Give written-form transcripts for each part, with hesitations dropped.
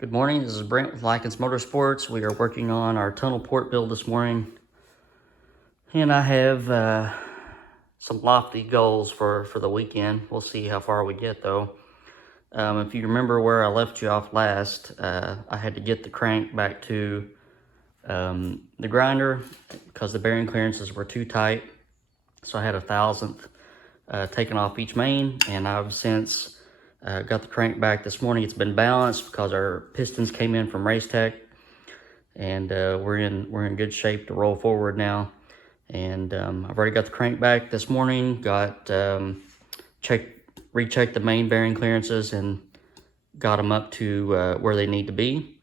Good morning, this is Brent with Lykins Motorsports. We are working on our tunnel port build this morning. And I have some lofty goals for the weekend. We'll see how far we get though. If you remember where I left you off last, I had to get the crank back to the grinder because the bearing clearances were too tight. So I had 1/1000th taken off each main, and I've since got the crank back this morning. It's been balanced because our pistons came in from Race Tech, and we're in good shape to roll forward now. And I've already got the crank back this morning. Got rechecked the main bearing clearances and got them up to where they need to be.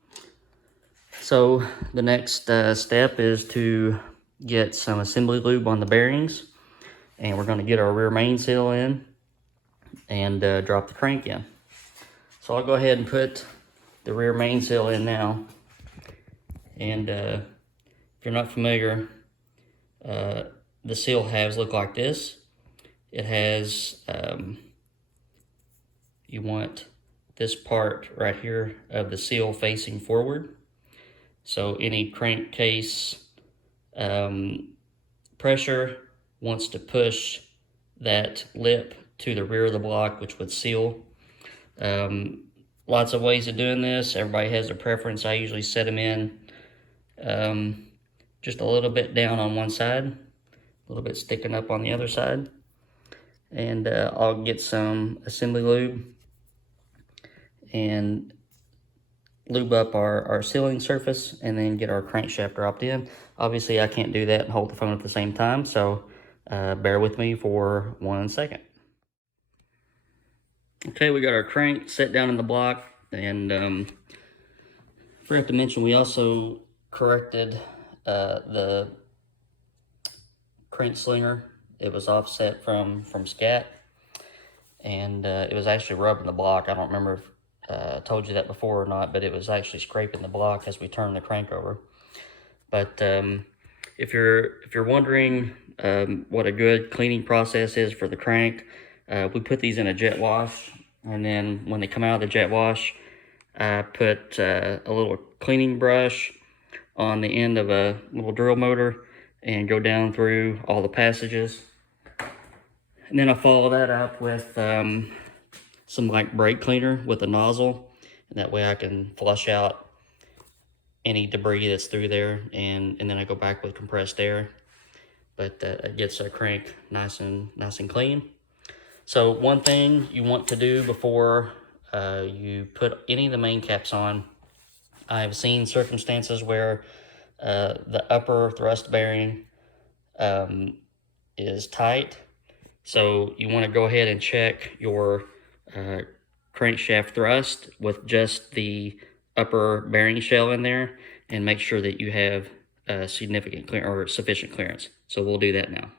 So the next step is to get some assembly lube on the bearings, and we're going to get our rear main seal in and drop the crank in. So I'll go ahead and put the rear main seal in now. And if you're not familiar, the seal halves look like this. It has, you want this part right here of the seal facing forward. So any crankcase pressure wants to push that lip to the rear of the block, which would seal. Lots of ways of doing this. Everybody has a preference. I usually set them in just a little bit down on one side, a little bit sticking up on the other side. And I'll get some assembly lube and lube up our sealing surface, and then get our crankshaft dropped in. Obviously I can't do that and hold the phone at the same time, so bear with me for 1 second. Okay, we got our crank set down in the block, and forgot to mention we also corrected the crank slinger. It was offset from scat, and it was actually rubbing the block. I don't remember if I told you that before or not, but it was actually scraping the block as we turned the crank over. But if you're wondering what a good cleaning process is for the crank, we put these in a jet wash, and then when they come out of the jet wash, I put a little cleaning brush on the end of a little drill motor and go down through all the passages. And then I follow that up with some like brake cleaner with a nozzle, and that way I can flush out any debris that's through there, and then I go back with compressed air. But it gets our crank nice and clean. So one thing you want to do before you put any of the main caps on, I've seen circumstances where the upper thrust bearing is tight. So you want to go ahead and check your crankshaft thrust with just the upper bearing shell in there, and make sure that you have significant or sufficient clearance. So we'll do that now.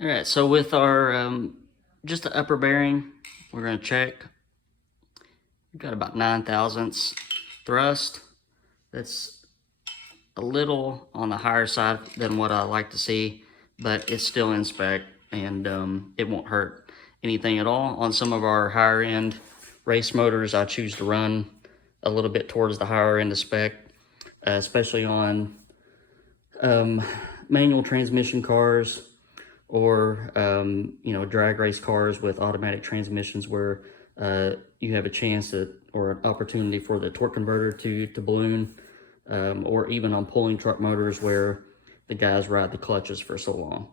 All right, so with our just the upper bearing, we're going to check. We've got about 9/1000ths thrust. That's a little on the higher side than what I like to see, but it's still in spec, and it won't hurt anything at all. On some of our higher end race motors, I choose to run a little bit towards the higher end of spec, especially on manual transmission cars, or you know, drag race cars with automatic transmissions, where you have a chance or an opportunity for the torque converter to balloon, or even on pulling truck motors where the guys ride the clutches for so long.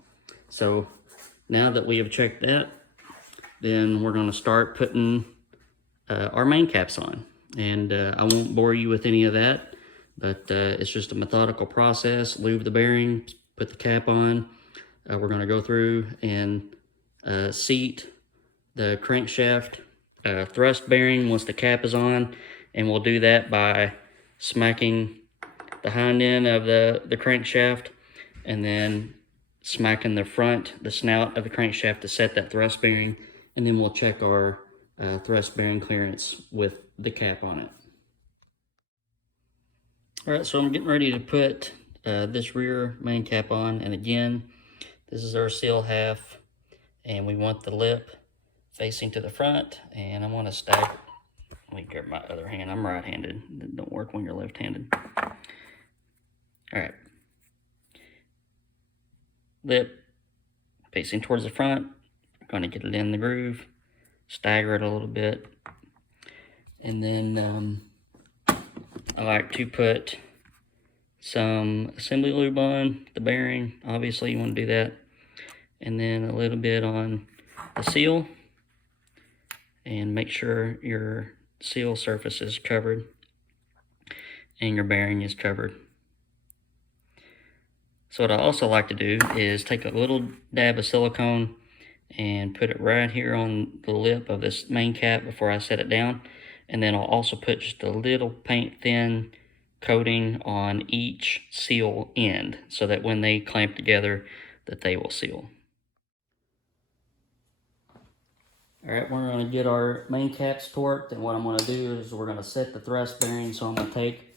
So now that we have checked that, then we're going to start putting our main caps on. And I won't bore you with any of that, but it's just a methodical process. Lube the bearing, put the cap on. We're going to go through and seat the crankshaft thrust bearing once the cap is on, and we'll do that by smacking the hind end of the crankshaft, and then smacking the snout of the crankshaft to set that thrust bearing, and then we'll check our thrust bearing clearance with the cap on it. All right, so I'm getting ready to put this rear main cap on, and again, this is our seal half, and we want the lip facing to the front, and I'm going to stack. Let me grab my other hand. I'm right-handed. It don't work when you're left-handed. All right. Lip facing towards the front. I'm going to get it in the groove, stagger it a little bit, and then I like to put some assembly lube on the bearing. Obviously, you want to do that, and then a little bit on the seal, and make sure your seal surface is covered and your bearing is covered. So what I also like to do is take a little dab of silicone and put it right here on the lip of this main cap before I set it down. And then I'll also put just a little paint thin coating on each seal end so that when they clamp together that they will seal. Alright, we're going to get our main caps torqued, and what I'm going to do is we're going to set the thrust bearing. So I'm going to take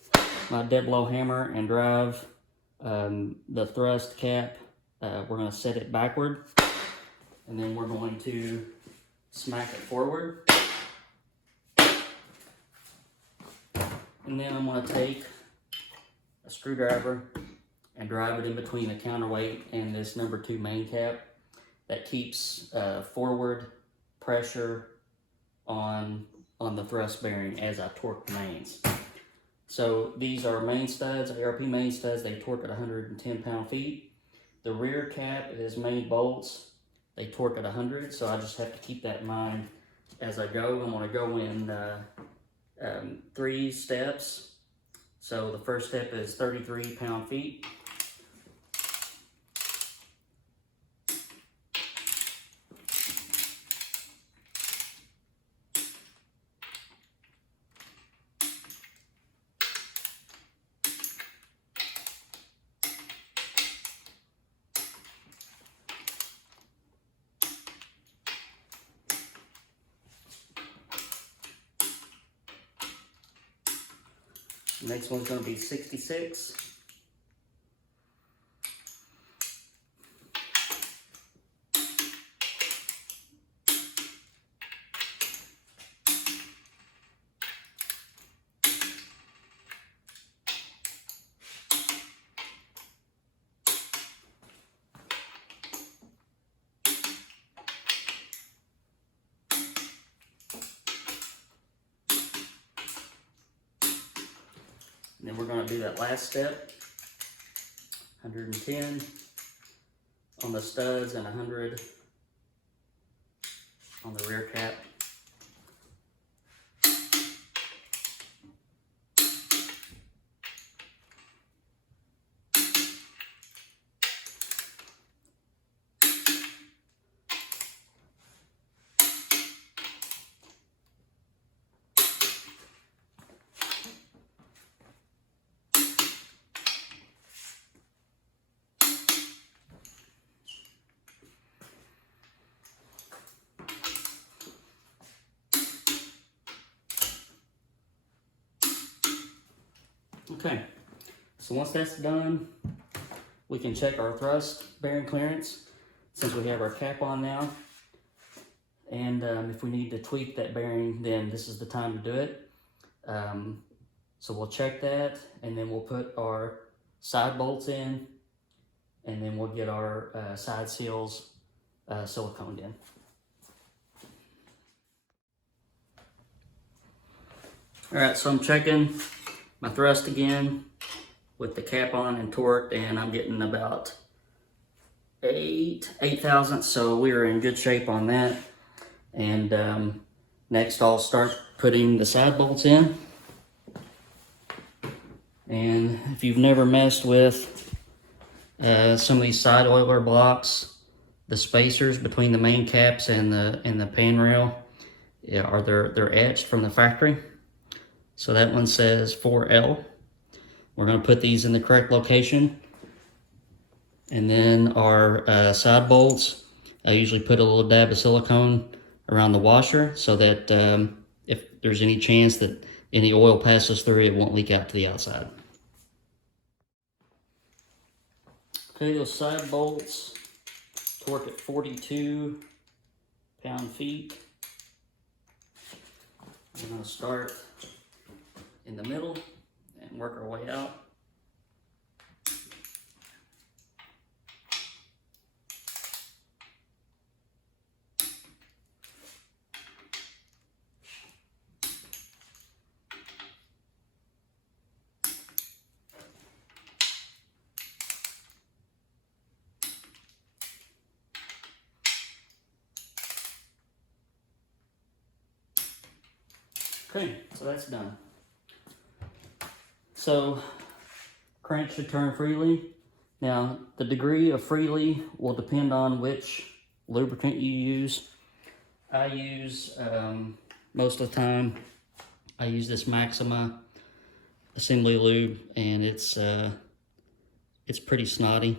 my dead blow hammer and drive the thrust cap. We're going to set it backward, and then we're going to smack it forward. And then I'm going to take a screwdriver and drive it in between the counterweight and this number 2 main cap. That keeps forward pressure on the thrust bearing as I torque the mains. So these are main studs, ARP main studs. They torque at 110 pound-feet. The rear cap is main bolts. They torque at 100, so I just have to keep that in mind as I go. I'm going to go in 3 steps. So the first step is 33 pound-feet. The next one's going to be 66. And then we're going to do that last step, 110 on the studs and 100 on the rear cap. Okay, so once that's done, we can check our thrust bearing clearance since we have our cap on now. And if we need to tweak that bearing, then this is the time to do it. So we'll check that, and then we'll put our side bolts in, and then we'll get our side seals siliconed in. All right, so I'm checking my thrust again with the cap on and torqued, and I'm getting about 8 thousandths, so we are in good shape on that. And next I'll start putting the side bolts in. And if you've never messed with some of these side oiler blocks, the spacers between the main caps and the pan rail, they're etched from the factory. So that one says 4L. We're going to put these in the correct location. And then our side bolts, I usually put a little dab of silicone around the washer so that if there's any chance that any oil passes through, it won't leak out to the outside. Okay, those side bolts torque at 42 pound-feet. We're going to start in the middle and work our way out. Okay, so that's done. So, crank should turn freely. Now, the degree of freely will depend on which lubricant you use. I use, most of the time, I use this Maxima assembly lube, and it's pretty snotty.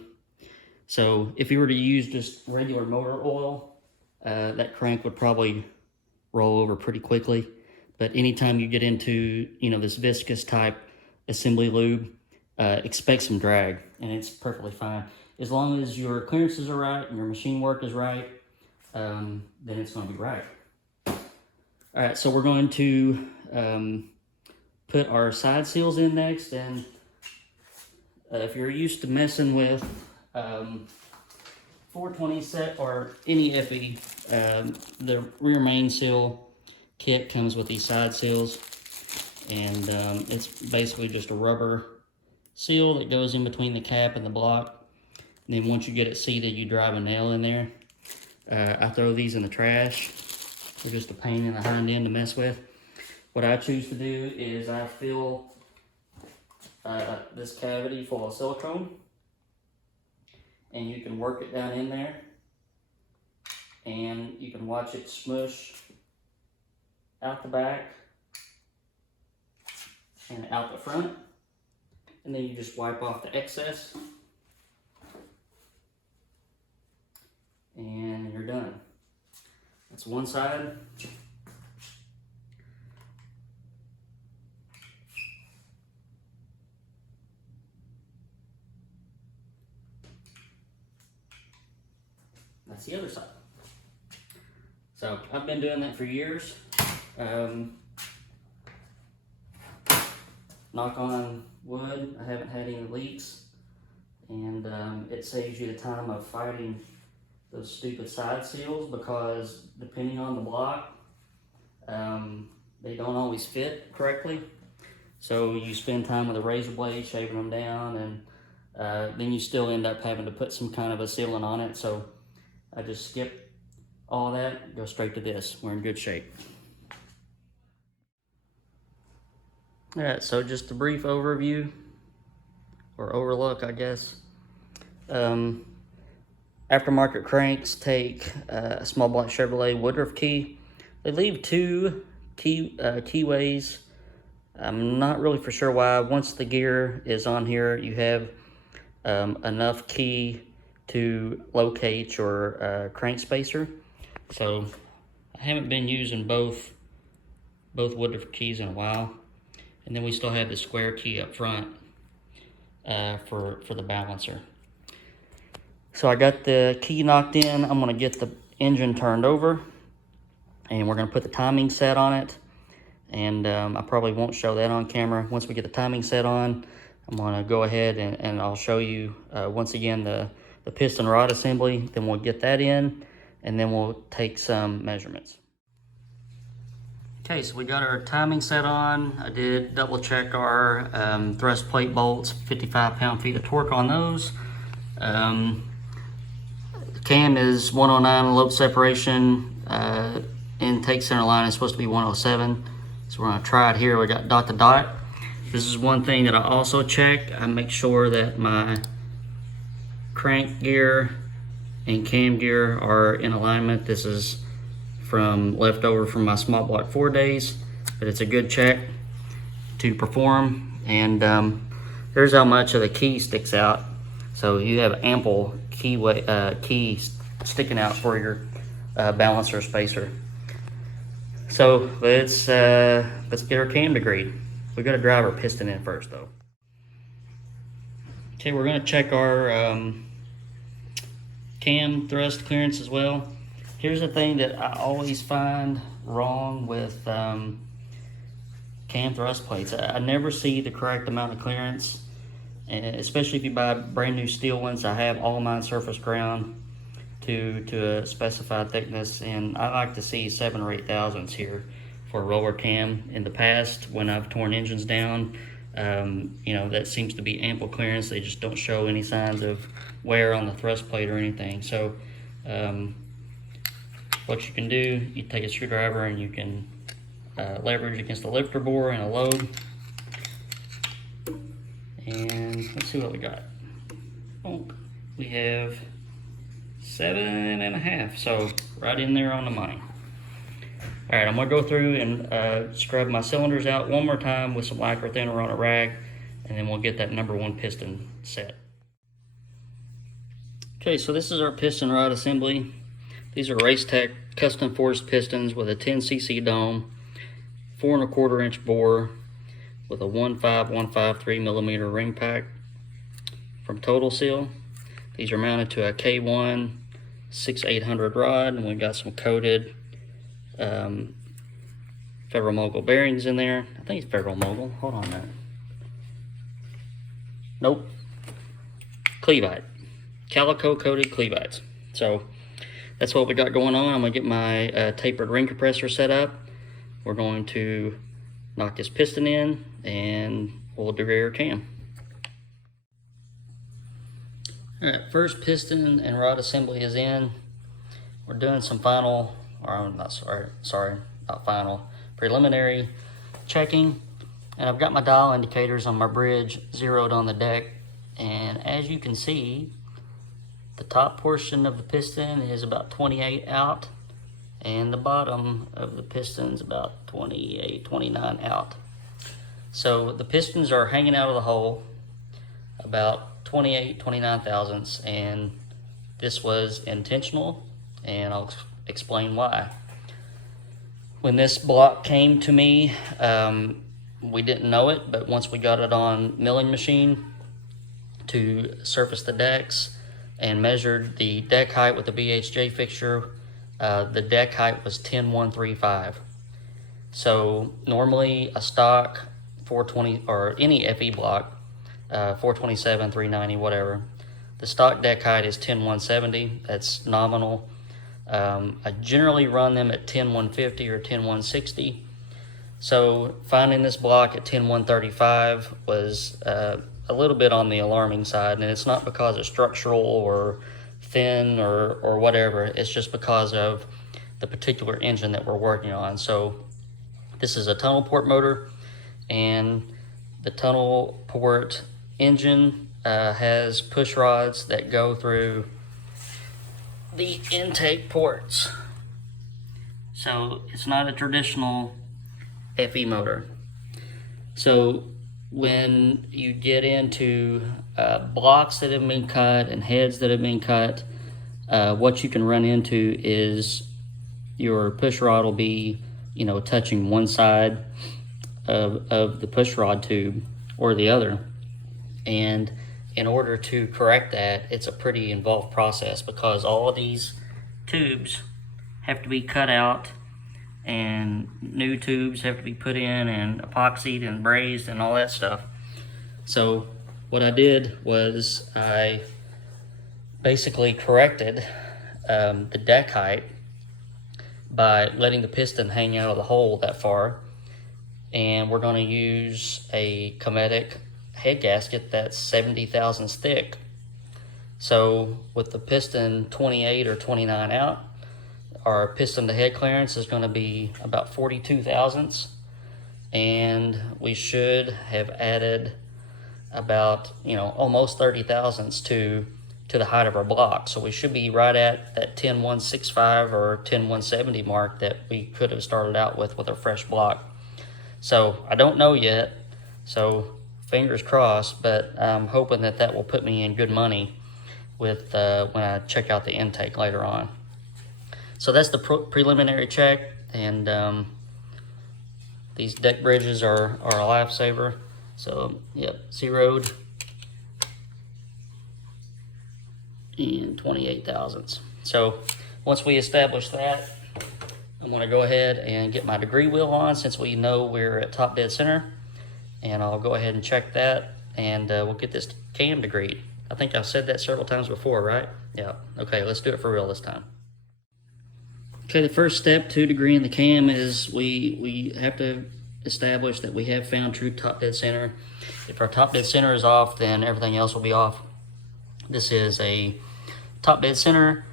So, if you were to use just regular motor oil, that crank would probably roll over pretty quickly. But anytime you get into, this viscous type assembly lube, expect some drag, and it's perfectly fine. As long as your clearances are right and your machine work is right, then it's going to be right. All right, so we're going to put our side seals in next, and if you're used to messing with 420 set or any FE, the rear main seal kit comes with these side seals, and it's basically just a rubber seal that goes in between the cap and the block. And then once you get it seated, you drive a nail in there. I throw these in the trash. They're just a pain in the hind end to mess with. What I choose to do is I fill this cavity full of silicone, and you can work it down in there, and you can watch it smush out the back and out the front, and then you just wipe off the excess, and you're done. That's one side. That's the other side. So I've been doing that for years. Knock on wood, I haven't had any leaks, and it saves you the time of fighting those stupid side seals, because depending on the block, they don't always fit correctly. So you spend time with a razor blade shaving them down, and then you still end up having to put some kind of a sealant on it. So I just skip all that, go straight to this. We're in good shape. All right, so just a brief overview, or overlook, I guess. Aftermarket cranks take a small block Chevrolet Woodruff key. They leave two keyways. I'm not really for sure why. Once the gear is on here, you have enough key to locate your crank spacer. So I haven't been using both Woodruff keys in a while. And then we still have the square key up front for the balancer. So I got the key knocked in. I'm gonna get the engine turned over, and we're gonna put the timing set on it. And I probably won't show that on camera. Once we get the timing set on, I'm gonna go ahead and I'll show you once again the piston rod assembly. Then we'll get that in, and then we'll take some measurements. Okay, so we got our timing set on. I did double check our thrust plate bolts, 55 pound-feet of torque on those. The cam is 109 lobe separation. Intake center line is supposed to be 107. So we're gonna try it here. We got dot to dot. This is one thing that I also check. I make sure that my crank gear and cam gear are in alignment. This is from leftover from my small block 4 days, but it's a good check to perform. And there's how much of the key sticks out. So you have ample key sticking out for your balancer spacer. So let's get our cam degreed. We got to drive our piston in first though. Okay, we're gonna check our cam thrust clearance as well. Here's the thing that I always find wrong with cam thrust plates. I never see the correct amount of clearance, and especially if you buy brand new steel ones. I have all mine surface ground to a specified thickness, and I like to see 7 or 8 thousandths here for a roller cam. In the past, when I've torn engines down, you know, that seems to be ample clearance. They just don't show any signs of wear on the thrust plate or anything. So what you can do, you take a screwdriver and you can leverage against a lifter bore and a load. And let's see what we got. Oh, we have 7.5, so right in there on the money. All right, I'm gonna go through and scrub my cylinders out one more time with some lacquer thinner on a rag, and then we'll get that #1 piston set. Okay, so this is our piston rod assembly. These are Racetech custom forged pistons with a 10cc dome, 4 1/4 inch bore with a 1.5 millimeter ring pack from Total Seal. These are mounted to a K1 6800 rod, and we've got some coated Federal-Mogul bearings in there. I think it's Federal-Mogul. Hold on a minute. Nope. Cleveite. Calico coated Clevites. So that's what we got going on. I'm going to get my tapered ring compressor set up. We're going to knock this piston in, and we'll do our cam. Alright, first piston and rod assembly is in. We're doing some final, or not final, preliminary checking. And I've got my dial indicators on my bridge zeroed on the deck. And as you can see, the top portion of the piston is about 28 out, and the bottom of the piston is about 28, 29 out. So the pistons are hanging out of the hole about 28, 29 thousandths, and this was intentional, and I'll explain why. When this block came to me, we didn't know it, but once we got it on milling machine to surface the decks and measured the deck height with the BHJ fixture, the deck height was 10.135. So normally a stock 420 or any FE block, 427, 390, whatever, the stock deck height is 10.170. That's nominal. I generally run them at 10.150 or 10.160. So finding this block at 10.135 was a little bit on the alarming side, and it's not because it's structural or thin or whatever. It's just because of the particular engine that we're working on. So this is a tunnel port motor, and the tunnel port engine has push rods that go through the intake ports. So it's not a traditional FE motor. So when you get into blocks that have been cut and heads that have been cut, what you can run into is your push rod will be, you know, touching one side of the push rod tube or the other. And in order to correct that, it's a pretty involved process, because all of these tubes have to be cut out and new tubes have to be put in and epoxied and brazed and all that stuff. So what I did was I basically corrected the deck height by letting the piston hang out of the hole that far, and we're going to use a Cometic head gasket that's 70 thousandths thick. So with the piston 28 or 29 out, our piston to head clearance is going to be about 42 thousandths, and we should have added about, you know, almost 30 thousandths to the height of our block. So we should be right at that 10.165 or 10.170 mark that we could have started out with a fresh block. So I don't know yet, so fingers crossed, but I'm hoping that that will put me in good money with when I check out the intake later on. So that's the preliminary check, and these deck bridges are a lifesaver. So yep, zeroed and 28 thousandths. So once we establish that, I'm gonna go ahead and get my degree wheel on since we know we're at top dead center. And I'll go ahead and check that, and we'll get this cam degreed. I think I've said that several times before, right? Yeah, okay, let's do it for real this time. Okay, the first step to degreeing the cam is we have to establish that we have found true top dead center. If our top dead center is off, then everything else will be off. This is a top dead center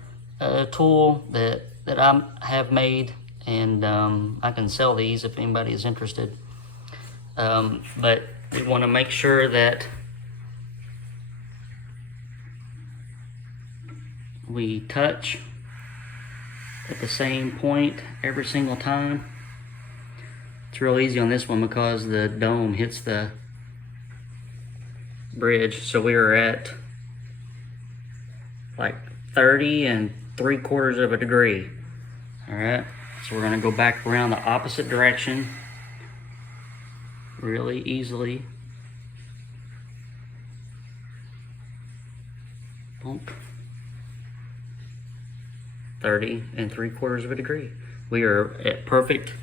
tool that I have made, and I can sell these if anybody is interested. But we want to make sure that we touch at the same point every single time. It's real easy on this one because the dome hits the bridge. So we are at like 30 3/4 of a degree. All right, so we're gonna go back around the opposite direction really easily. Bump. 30 3/4 of a degree. We are at perfect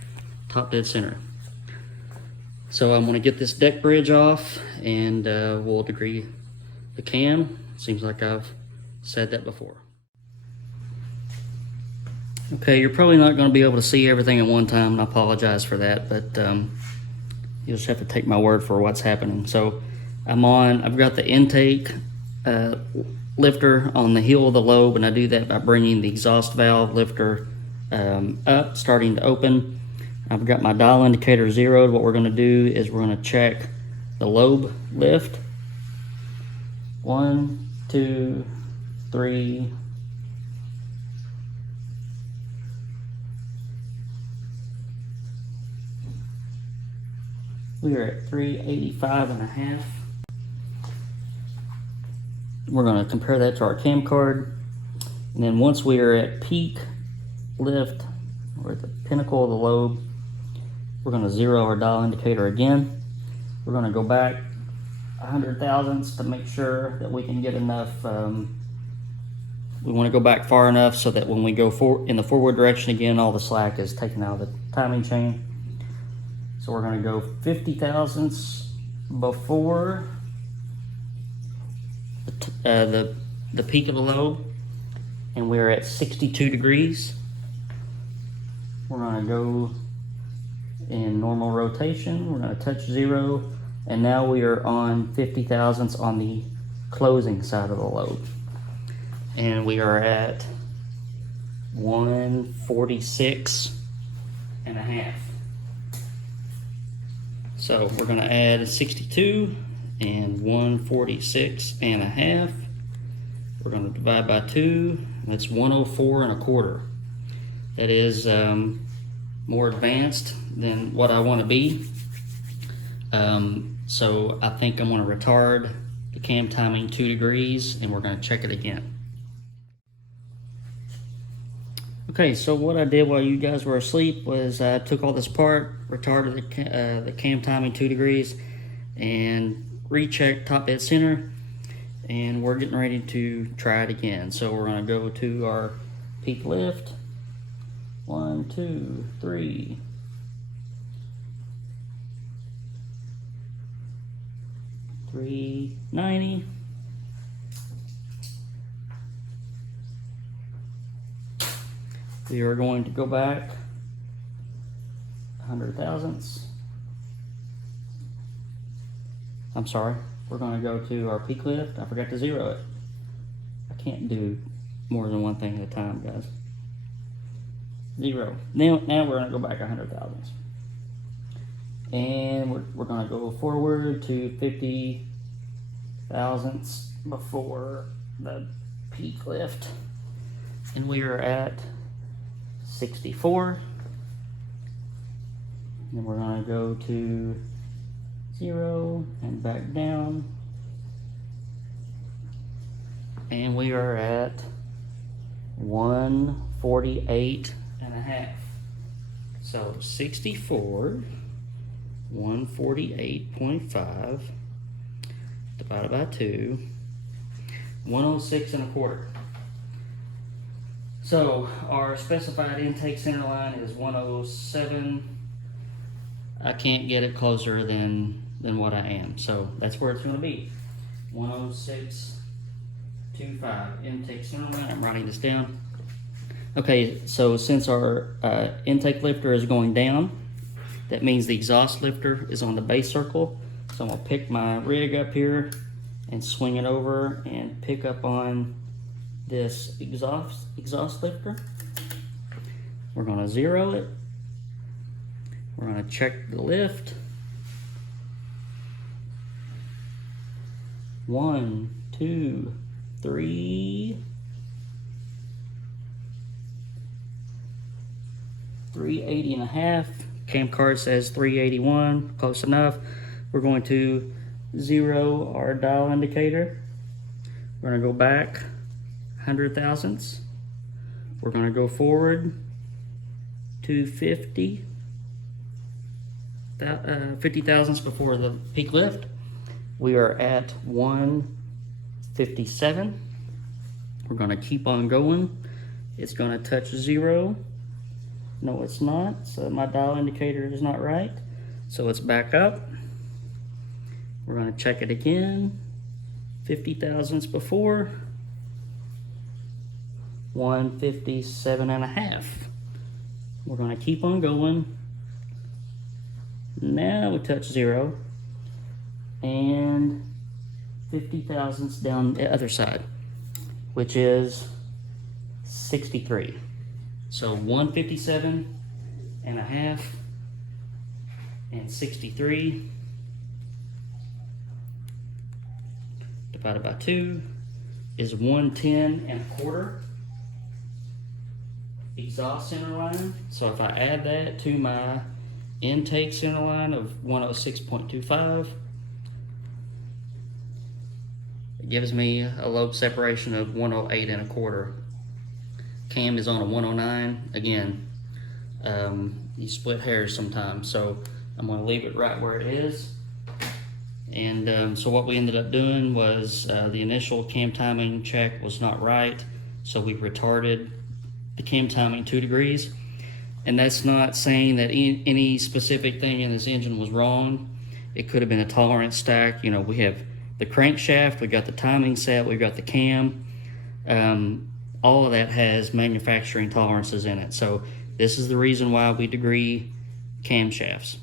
top dead center. So I'm gonna get this deck bridge off, and we'll degree the cam. Seems like I've said that before. Okay, you're probably not gonna be able to see everything at one time, and I apologize for that, but you'll just have to take my word for what's happening. So I've got the intake lifter on the heel of the lobe, and I do that by bringing the exhaust valve lifter up, starting to open. I've got my dial indicator zeroed. What we're going to do is we're going to check the lobe lift. 1, 2, 3. We are at 385.5. We're going to compare that to our cam card, and then once we are at peak lift, or at the pinnacle of the lobe, we're going to zero our dial indicator again. We're going to go back 100 thousandths to make sure that we can get enough. We want to go back far enough so that when we go in the forward direction again, all the slack is taken out of the timing chain. So we're going to go 50 thousandths before the peak of the lobe, and we're at 62 degrees. We're going to go in normal rotation. We're going to touch zero, and now we are on 50 thousandths on the closing side of the lobe, and we are at 146.5. So we're going to add 62 and 146.5. We're going to divide by 2. That's 104.25. That is more advanced than what I want to be. So I think I'm going to retard the cam timing 2 degrees, and we're going to check it again. Okay, so what I did while you guys were asleep was I took all this apart, retarded the cam timing 2 degrees, and rechecked top dead center, and we're getting ready to try it again. So we're going to go to our peak lift. 1, 2, 3. 390. We are going to go back 100 thousandths. I'm sorry, we're going to go to our peak lift. I forgot to zero it. I can't do more than one thing at a time, guys. Zero. Now we're going to go back 100 thousandths. And we're going to go forward to 50 thousandths before the peak lift. And we are at 64. Then we're going to go to 0 and back down. And we are at 148.5. So 64, 148.5 divided by 2, 106.25. So our specified intake center line is 107. I can't get it closer than what I am, so that's where it's going to be. 106.25 intake center line. I'm writing this down. Okay, so since our intake lifter is going down, that means the exhaust lifter is on the base circle. So I'm gonna pick my rig up here and swing it over and pick up on this exhaust lifter. We're gonna zero it. We're gonna check the lift. 1, 2, 3. 380.5. Cam card says 381, close enough. We're going to zero our dial indicator. We're going to go back 100 thousandths. We're going to go forward 250, 50 thousandths before the peak lift. We are at 157. We're going to keep on going. It's going to touch zero. No, it's not. So my dial indicator is not right. So it's back up. We're going to check it again. 50 thousandths before. 157.5. We're going to keep on going. Now we touch zero. And 50 thousandths down the other side, which is 63. So 157.5 and 63 divided by 2 is 110.25 exhaust center line. So if I add that to my intake center line of 106.25, it gives me a lobe separation of 108.25. Cam is on a 109. Again, you split hairs sometimes, so I'm going to leave it right where it is. And so what we ended up doing was the initial cam timing check was not right, so we retarded the cam timing 2 degrees. And that's not saying that any specific thing in this engine was wrong. It could have been a tolerance stack. You know, we have the crankshaft, we got the timing set, we've got the cam. All of that has manufacturing tolerances in it. So this is the reason why we degree camshafts.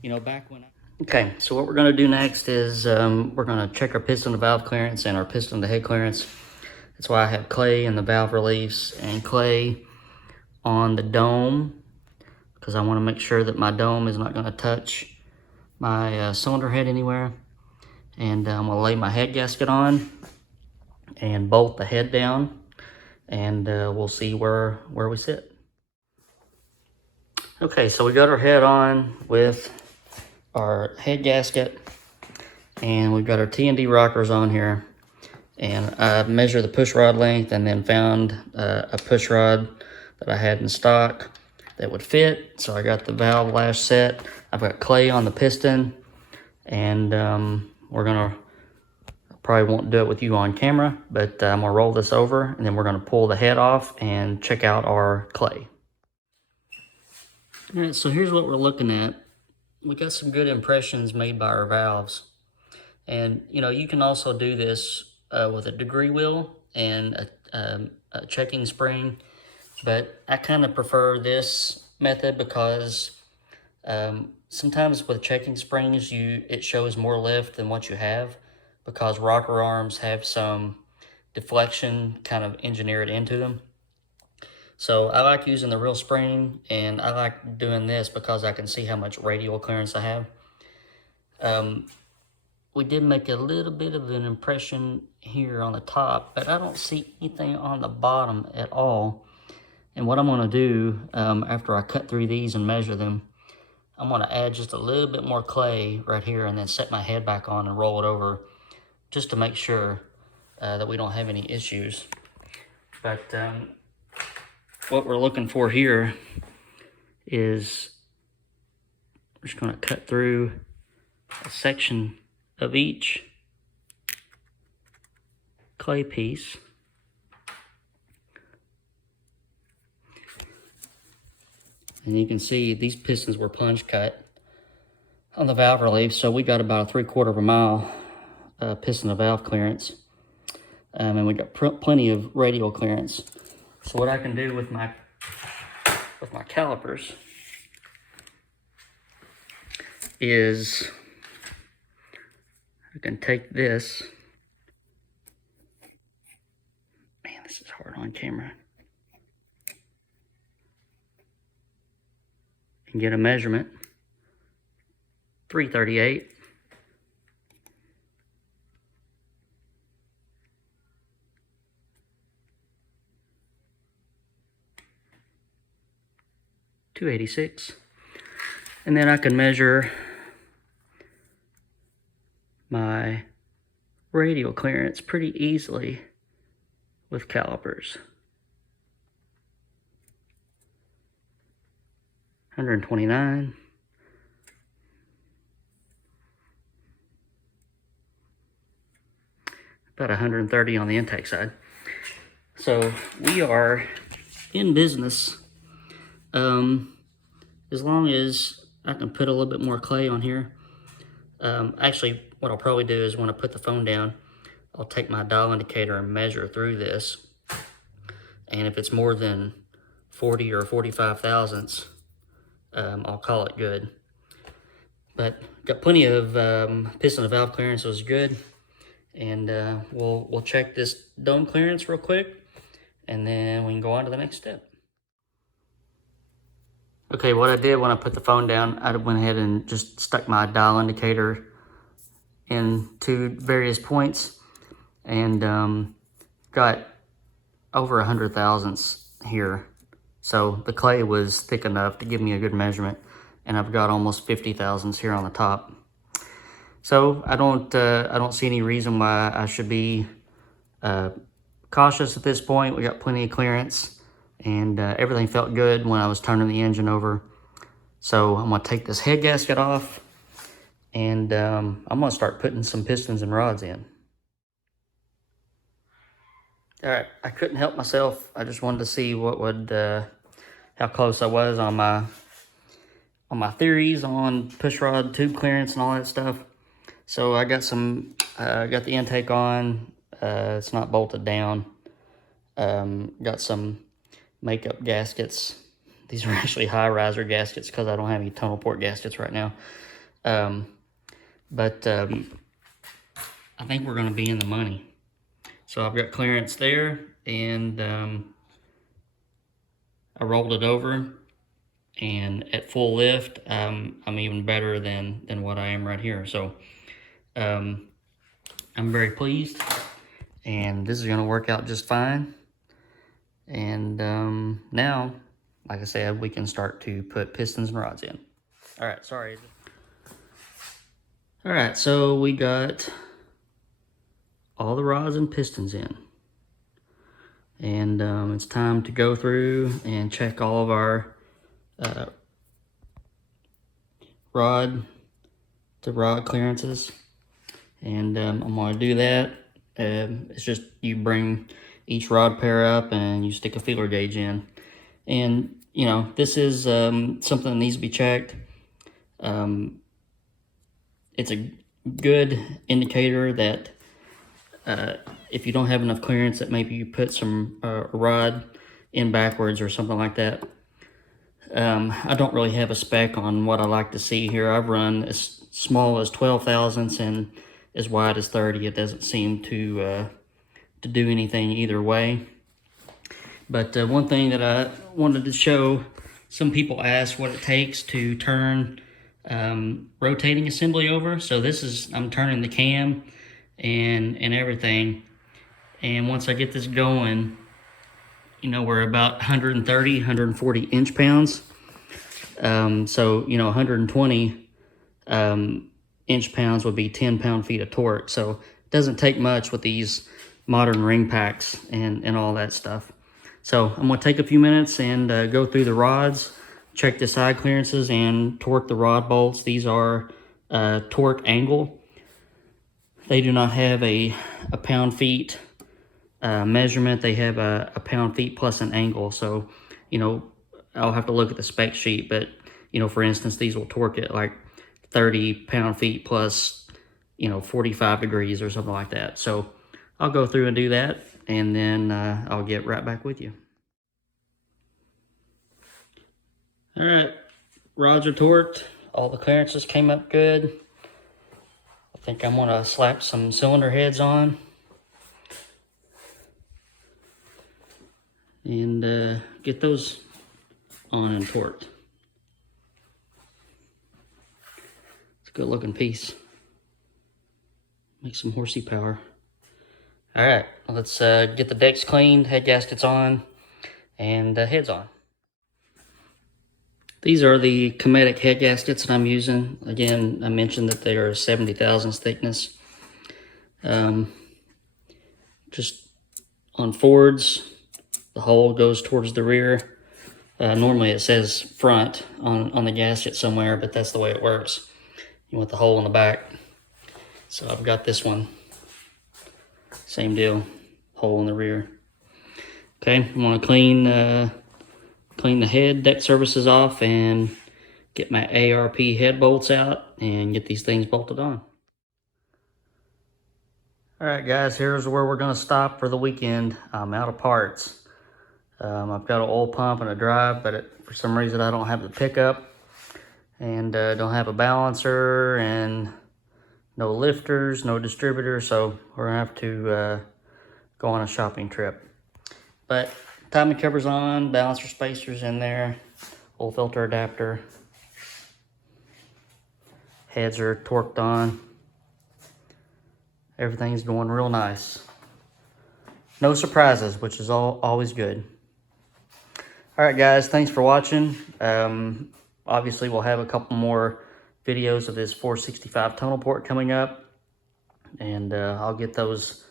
You know, back when okay, so what we're going to do next is we're going to check our piston to valve clearance and our piston to head clearance. That's why I have clay in the valve reliefs and clay on the dome, because I want to make sure that my dome is not going to touch my cylinder head anywhere. And I'm going to lay my head gasket on and bolt the head down. And we'll see where we sit. Okay, so we got our head on with our head gasket, and we've got our T&D rockers on here. And I measured the push rod length and then found a push rod that I had in stock that would fit. So I got the valve lash set. I've got clay on the piston, and we're gonna probably won't do it with you on camera, but I'm gonna roll this over and then we're gonna pull the head off and check out our clay. All right, so here's what we're looking at. We got some good impressions made by our valves. And you know, you can also do this with a degree wheel and a checking spring, but I kind of prefer this method because sometimes with checking springs, it shows more lift than what you have, because rocker arms have some deflection kind of engineered into them. So I like using the real spring, and I like doing this because I can see how much radial clearance I have. We did make a little bit of an impression here on the top, but I don't see anything on the bottom at all. And what I'm going to do after I cut through these and measure them, I'm going to add just a little bit more clay right here and then set my head back on and roll it over, just to make sure that we don't have any issues. But what we're looking for here is we're just going to cut through a section of each clay piece. And you can see these pistons were plunge cut on the valve relief, so we got about a 3/4 of a mile piston to valve clearance. And we got plenty of radial clearance. So what I can do with my calipers is I can take this. Man, this is hard on camera. And get a measurement. 338. .286. And then I can measure my radial clearance pretty easily with calipers. 129. About 130 on the intake side. So we are in business. As long as I can put a little bit more clay on here. Actually, what I'll probably do is when I put the phone down, I'll take my dial indicator and measure through this. And if it's more than 40 or 45 thousandths, I'll call it good. But got plenty of piston to valve clearance, was good. And we'll check this dome clearance real quick, and then we can go on to the next step. Okay, what I did when I put the phone down, I went ahead and just stuck my dial indicator into various points, and got over 100 thousandths here. So the clay was thick enough to give me a good measurement, and I've got almost 50 thousandths here on the top. So I don't see any reason why I should be cautious at this point. We got plenty of clearance, and everything felt good when I was turning the engine over. So I'm gonna take this head gasket off, and I'm gonna start putting some pistons and rods in. All right, I couldn't help myself. I just wanted to see what would, how close I was on my theories on push rod tube clearance and all that stuff. So I got some, got the intake on. It's not bolted down. Got some makeup gaskets. These are actually high riser gaskets because I don't have any tunnel port gaskets right now. But I think we're going to be in the money. So I've got clearance there, and I rolled it over, and at full lift, I'm even better than what I am right here. So I'm very pleased, and this is going to work out just fine. And now, like I said, we can start to put pistons and rods in. All right, sorry. All right, so we got all the rods and pistons in. And it's time to go through and check all of our rod to rod clearances. And I'm going to do that. It's just you bring each rod pair up and you stick a feeler gauge in. And, you know, this is something that needs to be checked. It's a good indicator that if you don't have enough clearance, that maybe you put some rod in backwards or something like that. I don't really have a spec on what I like to see here. I've run as small as 12 thousandths and as wide as 30. It doesn't seem to do anything either way. But one thing that I wanted to show, some people ask what it takes to turn rotating assembly over. So this is, I'm turning the cam and everything. And once I get this going, you know, we're about 130, 140 inch-pounds. So, you know, 120 inch-pounds would be 10 pound-feet of torque. So it doesn't take much with these modern ring packs and all that stuff. So I'm going to take a few minutes and go through the rods, check the side clearances, and torque the rod bolts. These are torque angle. They do not have a pound-feet measurement. They have a pound-feet plus an angle. So, you know, I'll have to look at the spec sheet, but, you know, for instance, these will torque at like 30 pound-feet plus, you know, 45 degrees or something like that. So I'll go through and do that, and then I'll get right back with you. All right, rods are torqued. All the clearances came up good. I think I'm gonna slap some cylinder heads on and get those on and torqued. It's a good looking piece. Make some horsey power. All right, let's get the decks cleaned, head gaskets on, and heads on. These are the Cometic head gaskets that I'm using. Again, I mentioned that they are 70 thousandths thickness. Just on Fords, the hole goes towards the rear. Normally it says front on the gasket somewhere, but that's the way it works. You want the hole in the back. So I've got this one. Same deal, hole in the rear. Okay, I'm gonna clean the head deck surfaces off and get my ARP head bolts out and get these things bolted on. All right, guys, here's where we're gonna stop for the weekend. I'm out of parts. I've got an oil pump and a drive, but for some reason I don't have the pickup and don't have a balancer and no lifters, no distributor, so we're gonna have to go on a shopping trip. But timing cover's on, balancer spacers in there, oil filter adapter, heads are torqued on. Everything's going real nice. No surprises, which is always good. All right, guys, thanks for watching. Obviously, we'll have a couple more videos of this 465 tonal port coming up, and I'll get those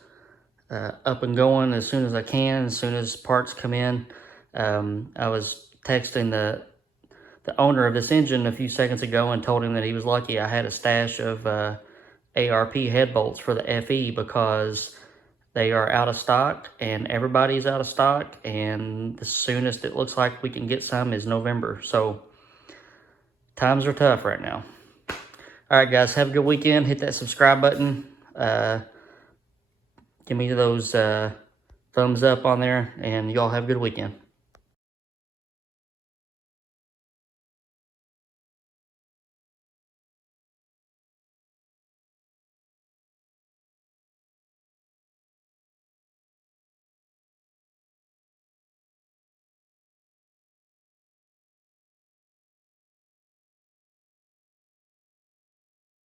up and going as soon as I can, as soon as parts come in. I was texting the owner of this engine a few seconds ago and told him that he was lucky I had a stash of ARP head bolts for the FE, because they are out of stock and everybody's out of stock, and the soonest it looks like we can get some is November. So times are tough right now. All right, guys, have a good weekend. Hit that subscribe button. Give me those thumbs up on there, and y'all have a good weekend.